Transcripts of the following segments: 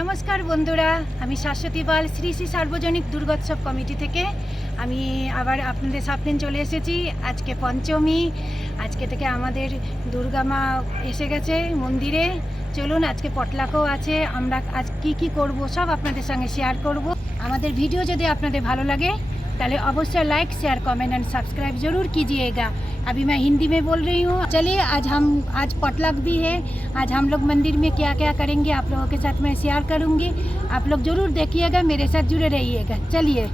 নমস্কার বন্ধুরা, আমি শাশ্বতী পাল শ্রী শ্রী সার্বজনিক দুর্গোৎসব কমিটি থেকে আমি আবার আপনাদের সামনে চলে এসেছি। আজকে পঞ্চমী, আজকে থেকে আমাদের দুর্গা মা এসে গেছে মন্দিরে। চলুন, আজকে পটলাকও আছে, আমরা আজ কি করব সব আপনাদের সঙ্গে শেয়ার করব। আমাদের ভিডিও যদি আপনাদের ভালো লাগে তাহলে अवश्य like share comment and subscribe ज़रूर कीजिएगा। अभी मैं हिंदी में बोल रही हूँ। चलिए, आज पटलक भी है। आज हम लोग मंदिर में क्या क्या करेंगे आप लोगों के साथ मैं शेयर करूँगी। आप लोग ज़रूर देखिएगा, मेरे साथ जुड़े रहिएगा। चलिए।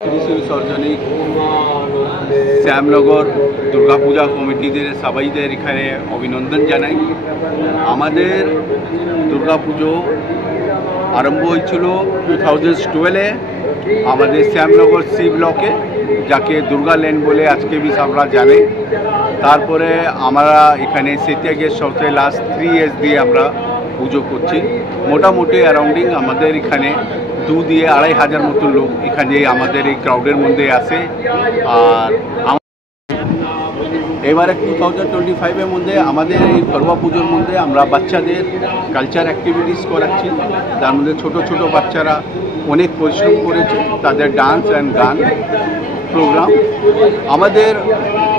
শ্রী শ্রী সার্বজনিক শ্যামনগর দুর্গাপূজা কমিটিদের সবাইদের এখানে অভিনন্দন জানাই। আমাদের দুর্গাপুজো আরম্ভ হয়েছিল 2012-এ আমাদের শ্যামনগর সি ব্লকে, যাকে দুর্গা লেন বলে আজকে भी আমরা জানি। তারপরে আমরা এখানে সেটিয়াগের সবচেয়ে লাস্ট 3 ইয়ার্স দিয়ে আমরা পুজো করছি। মোটামুটি অ্যারাউন্ডিং আমাদের এখানে 2,000-2,500 মতো লোক এখানে আমাদের এই ক্রাউডের মধ্যে আসে। আর এবারে 2025-এর মধ্যে আমাদের এই ঘরোয়া পুজোর মধ্যে আমরা বাচ্চাদের কালচার অ্যাক্টিভিটিস করাচ্ছি। তার মধ্যে ছোট ছোট বাচ্চারা অনেক পরিশ্রম করেছে, তাদের ডান্স অ্যান্ড গান প্রোগ্রাম। আমাদের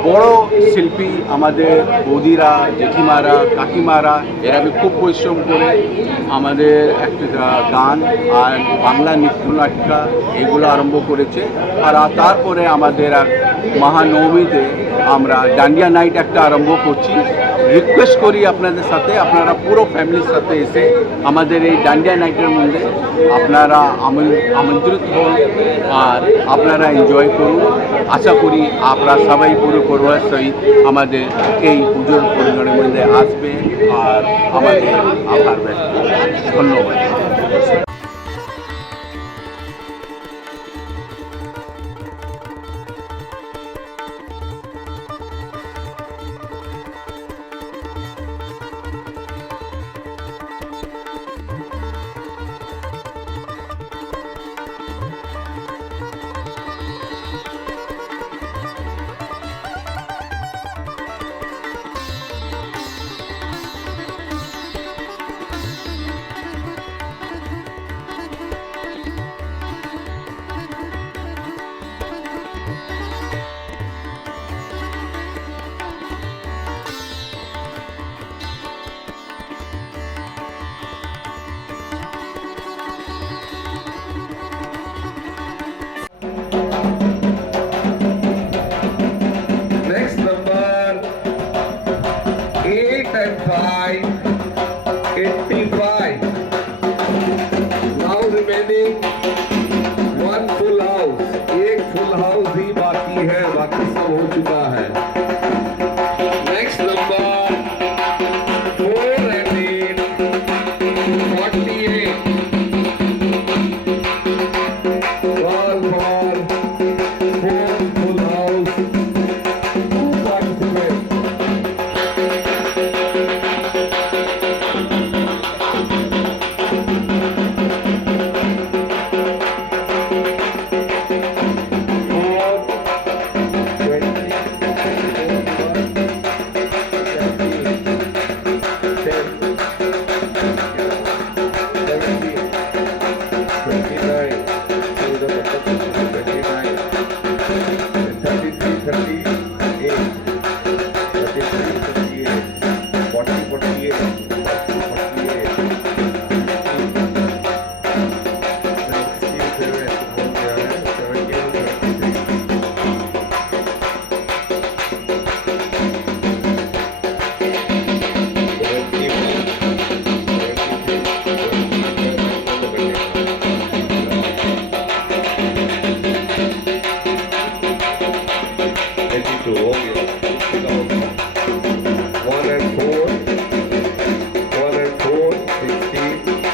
বড় শিল্পী আমাদের বৌদিরা, জেঠিমারা, কাকিমারা এরা খুব পরিশ্রম করে আমাদের একটা গান আর বাংলা নৃত্যনাটিকা এগুলো আরম্ভ করেছে। আর তারপরে আমাদের আর মহানবমীতে আমরা ডান্ডিয়া নাইট একটা আরম্ভ করছি। রিকোয়েস্ট করি আপনাদের সাথে, আপনারা পুরো ফ্যামিলির সাথে এসে আমাদের এই ডান্ডিয়া নাইটের মধ্যে আপনারা আমন্ত্রিত হন আর আপনারা এনজয় করুন। আশা করি আপনারা সবাই পুরো পরিবার সহিত আমাদের এই পুজোর পরিজনের মধ্যে আসবে আর আমাদের আভার ব্যক্ত। ধন্যবাদ। Now remaining one full house, एक full house ही बाकी है, बाकी सब हो चुका है। Next number 4 and 8, 48. Call for 4 full house, 2 participants. तो हो गया 1 and 4 16 24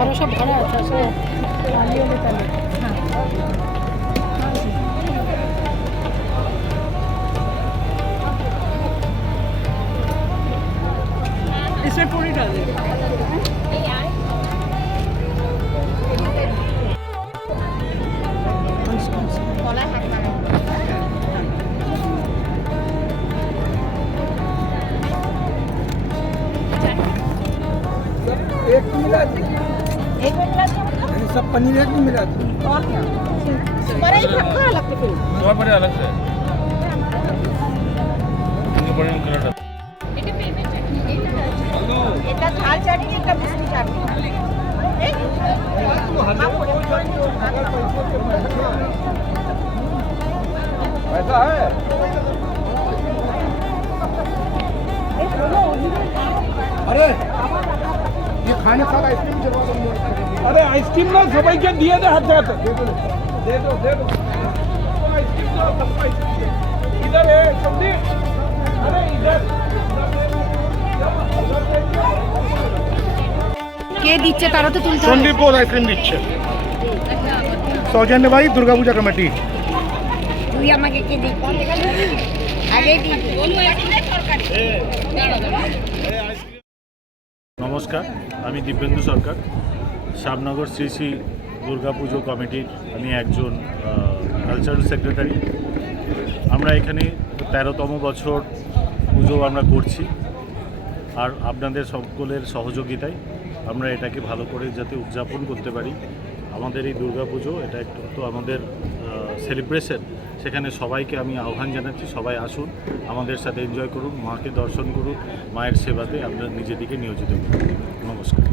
ঘরে সব ঘরে আছে इसमें पूरी डाल दे एक मिला दी सब पनीर एक में मिला दी और क्या बड़ा ही खट्टा लगता फिर और बड़े अलग से इनके बड़े कलर এটা পেঁপে চাটনি এটা ঝাল চাটনি এটা মিষ্টি চাটনি ऐसा है अरे ये खाने का आइसक्रीम जलवा दो अरे आइसक्रीम ना सबाई के दिए दे हाथ हाथ दे दो आइसक्रीम दो सबको आइसक्रीम इधर है समझी अरे इधर কে দিচ্ছে তারও তো তুলতে হবে। সন্দীপ বোস আইসক্রিম দিচ্ছে সৌজন্য ভাই দুর্গাপূজা কমিটি তুই আমাকে কি দিবি আগে দিবি নমস্কার, আমি দিব্যেন্দু সরকার, শ্যামনগর শ্রী শ্রী দুর্গাপুজো কমিটির আমি একজন কালচারাল সেক্রেটারি। আমরা এখানে 13তম বছর পুজো আমরা করছি, আর আপনাদের সকলের সহযোগিতায় আমরা এটাকে ভালো করে যাতে উদযাপন করতে পারি। আমাদের এই দুর্গাপুজো এটা একটু তো আমাদের সেলিব্রেশন, সেখানে সবাইকে আমি আহ্বান জানাচ্ছি, সবাই আসুন, আমাদের সাথে এনজয় করুন, মাকে দর্শন করুন, মায়ের সেবাতে আমরা নিজেদেরকে নিয়োজিত করুন। নমস্কার।